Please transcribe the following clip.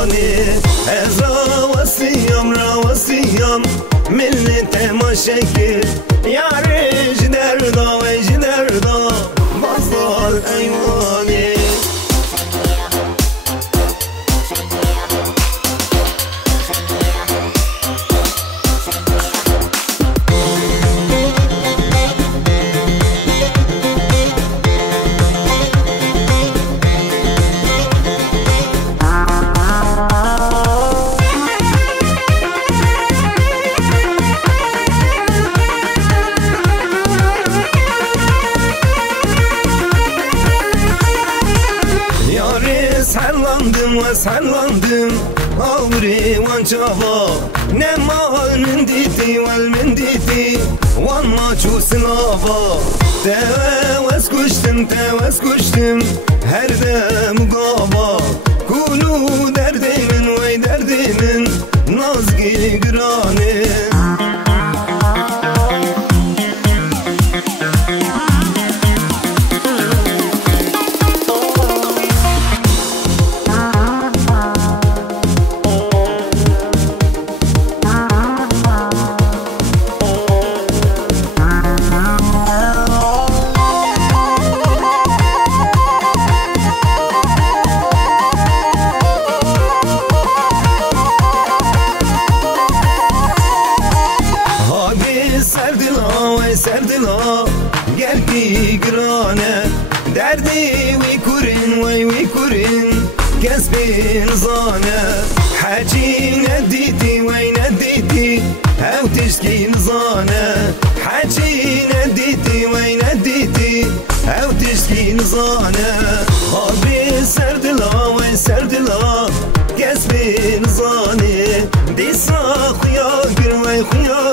گرانه از راوستیم ملت تماشاگر یاره جدردا و جدردا بازدال ایوانه sarlandım avri vancava ne malın didi vel min didi wan maçu sınava tevez kuştum her dem gava kulu derdimin nazgi grane serdila geldi grane derdi vi kurin kesbin zane haci nediti ve nediti ev tişkin zane haci nediti ve nediti ev tişkin zane abi serdila kesbin zane disa xuya gir ve xuya